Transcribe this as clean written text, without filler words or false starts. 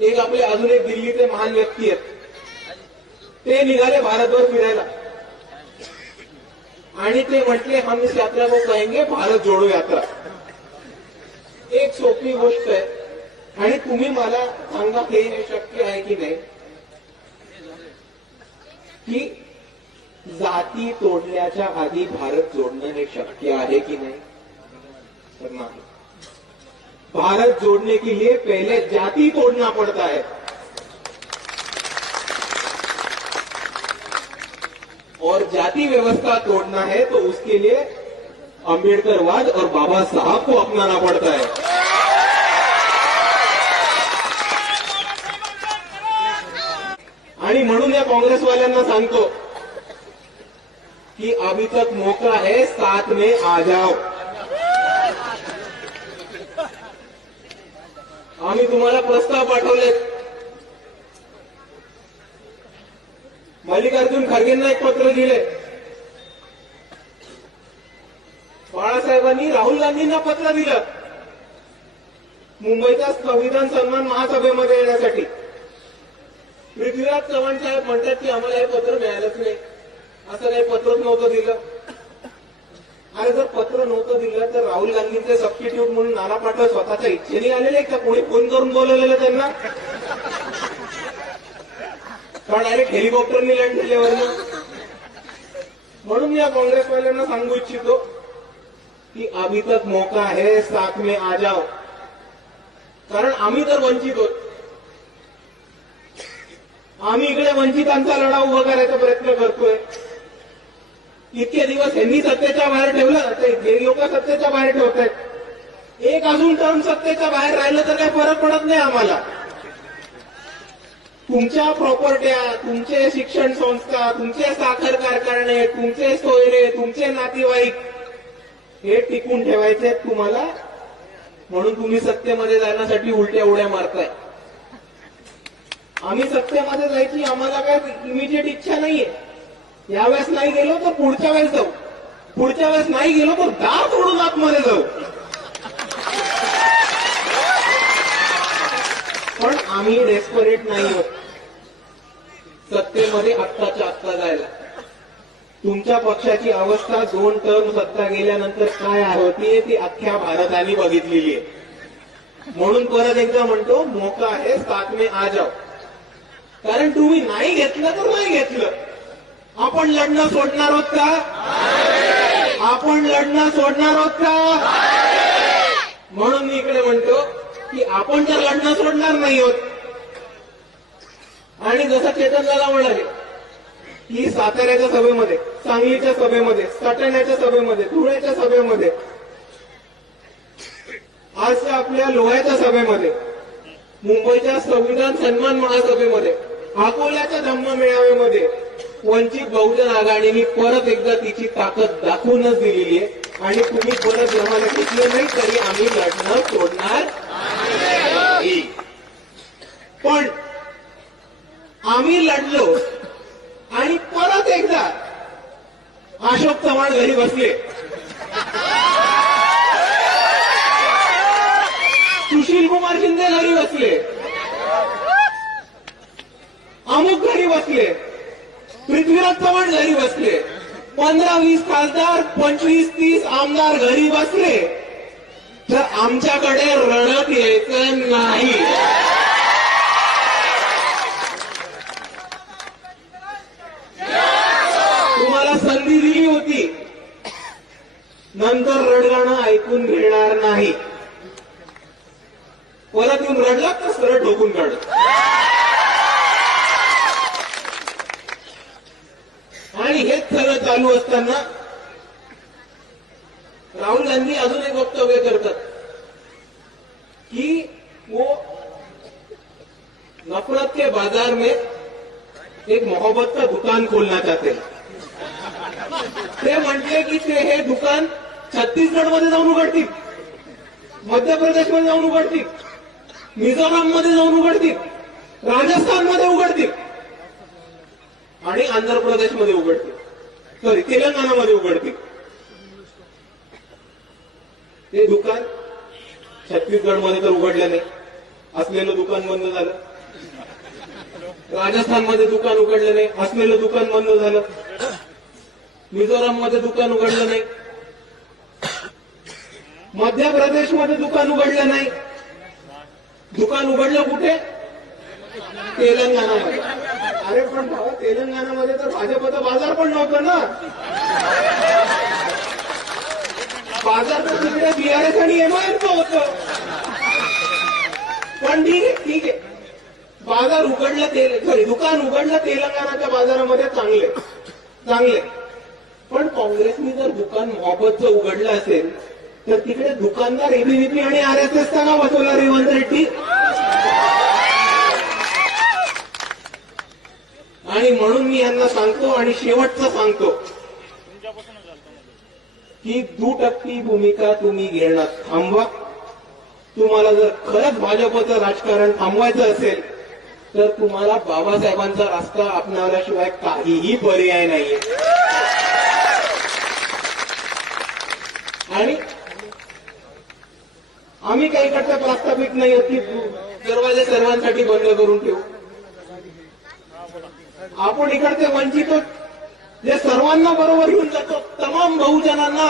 एक आपले अजून एक दिल्लीचे महान व्यक्ती आहेत, ते निघाले भारतभर फिरायला आणि ते म्हटले हम इस यात्रा को कहेंगे भारत जोडो यात्रा. एक सोपी गोष्ट आहे आणि तुम्ही मला सांगा हे शक्य आहे की नाही की जाती तोडण्याच्या आधी भारत जोडणं हे शक्य आहे की नाही? तर नाही. भारत जोड़ने के लिए पहले जाति तोड़ना पड़ता है और जाति व्यवस्था तोड़ना है तो उसके लिए अंबेडकरवाद और बाबा साहब को अपनाना पड़ता है. आणि म्हणून या कांग्रेसवाल्यांना सांगतो कि अभी तक मौका है, साथ में आ जाओ. आम्ही तुम्हाला प्रस्ताव पाठवले. मल्लिकार्जुन खरगेंना एक पत्र दिले. बाळासाहेबांनी राहुल गांधींना पत्र दिलं मुंबईच्या संविधान सन्मान महासभेमध्ये येण्यासाठी. पृथ्वीराज चव्हाण साहेब म्हणतात की आम्हाला हे पत्र मिळालंच नाही, असं काही पत्रच नव्हतं दिलं. अरे जर पत्र नव्हतं दिलं तर राहुल गांधींचे सबस्टिट्यूट म्हणून नाना पाटोळे स्वतःच्या इच्छेने आलेले का कोणी फोन करून बोलवलेलं त्यांना? कारण डायरेक्ट हेलिकॉप्टरनी लँड झाल्यावर. म्हणून या काँग्रेसवाल्यांना सांगू इच्छितो की अभी तक मौका है, साथ में आ जाओ. कारण आम्ही तर वंचित होत. आम्ही इकडे वंचितांचा लढा उभा करायचा प्रयत्न करतोय. इतके दिवस यांनी सत्तेच्या बाहेर ठेवलं, ते लोक सत्तेच्या बाहेर ठेवत आहेत. एक अजून टर्म सत्तेच्या बाहेर राहिलं तर काही फरक पडत नाही आम्हाला. तुमच्या प्रॉपर्ट्या, तुमचे शिक्षण संस्था, तुमचे साखर कारखाने, तुमचे सोयरे, तुमचे नातेवाईक हे टिकून ठेवायचे तुम्हाला. म्हणून तुम्ही सत्तेमध्ये जाण्यासाठी उलट्या उड्या मारताय. आम्ही सत्तेमध्ये जायची आम्हाला काय इमिजिएट इच्छा नाहीये. यावेळेस नाही गेलो तर पुढच्या वेळेस जाऊ, पुढच्या वेळेस नाही गेलो तर दार तोडून आतमध्ये जाऊ. पण आम्ही डेस्परेट नाही होत सत्तेमध्ये आत्ताच्या आत्ता जायला. तुमच्या पक्षाची अवस्था 2 टर्म सत्ता गेल्यानंतर काय होती ती अख्ख्या भारताने बघितलेली आहे. म्हणून परत एकदा म्हणतो मौका आहे, साथ में आ जाओ. कारण तुम्ही नाही घेतलं तर नाही घेतलं, आपण लढणं सोडणार आहोत का? आपण लढणं सोडणार आहोत का? म्हणून मी इकडे म्हणतो की आपण तर लढणं सोडणार नाही आहोत. आणि जसं चेतनदादा म्हणाले की साताऱ्याच्या सभेमध्ये, सांगलीच्या सभेमध्ये, सटाण्याच्या सभेमध्ये, धुळ्याच्या सभेमध्ये, आजच्या आपल्या लोह्याच्या सभेमध्ये, मुंबईच्या संविधान सन्मान महासभेमध्ये, अकोल्याच्या धम्म मेळाव्यामध्ये वंचित बहुजन आघाडीने परत एकदा तिची ताकद दाखवूनच दिलेली आहे. आणि तुम्ही परत आम्हाला घेतलं नाही तरी आम्ही लढणं सोडणार नाही. पण आम्ही लढलो आणि परत एकदा अशोक चव्हाण घरी बसले, सुशील कुमार शिंदे घरी बसले, अमुक घरी बसले, पृथ्वीराज चव्हाण घरी बसले, 15-20 खासदार, 25-30 आमदार घरी बसले. तर आमच्याकडे रडत यायचं नाही. तुम्हाला संधी दिली होती, नंतर रडगाणं ऐकून घेणार नाही. परत येऊन रडला तर सरळ ढोकून काढत. आणि हेच सगळं चालू असताना राहुल गांधी अजून एक वक्तव्य करतात की वो नफरत के बाजार में एक मोहब्बत का दुकान खोलना चाहते हैं. ते म्हटले की ते हे दुकान छत्तीसगडमध्ये जाऊन उघडतील, मध्य प्रदेशमध्ये जाऊन उघडतील, मिझोराममध्ये जाऊन उघडतील, राजस्थानमध्ये उघडतील आणि आंध्र प्रदेशमध्ये उघडतील, सॉरी तेलंगणामध्ये उघडतील. ते दुकान छत्तीसगडमध्ये तर उघडलं नाही, असलेलं दुकान बंद झालं. राजस्थानमध्ये दुकान उघडलं नाही, असलेलं दुकान बंद झालं. मिझोराममध्ये दुकान उघडलं नाही, मध्य प्रदेशमध्ये दुकान उघडलं नाही. दुकान उघडलं कुठे? तेलंगणामध्ये. अरे पण भावा, तेलंगणामध्ये तर भाजपचा बाजार पण नव्हतं ना. बाजार तर तिकडे बीआरएस आणि एमआयएमचं होतं. पण ठीक आहे, बाजार उघडलं, सॉरी दुकान उघडलं तेलंगणाच्या बाजारामध्ये, चांगले. पण काँग्रेसने जर दुकान मोहब्बतचं उघडलं असेल तर तिकडे दुकानदार एबीव्हीपी आणि आरएसएसचा नाव वाचवला रेवंत रेड्डी. आणि म्हणून मी यांना सांगतो आणि शेवटचं सांगतो की दुटप्पी भूमिका तुम्ही घेणं थांबवा. तुम्हाला जर खरंच भाजपचं राजकारण थांबवायचं असेल तर तुम्हाला बाबासाहेबांचा रस्ता अपनावल्याशिवाय काहीही पर्याय नाहीये. आणि आम्ही काही करता प्रस्थापित नाही होत की दरवाजे सर्वांसाठी बंद करून ठेवू. आपण इकडचे वंचित जे सर्वांना बरोबर घेऊन जातो, तमाम बहुजनांना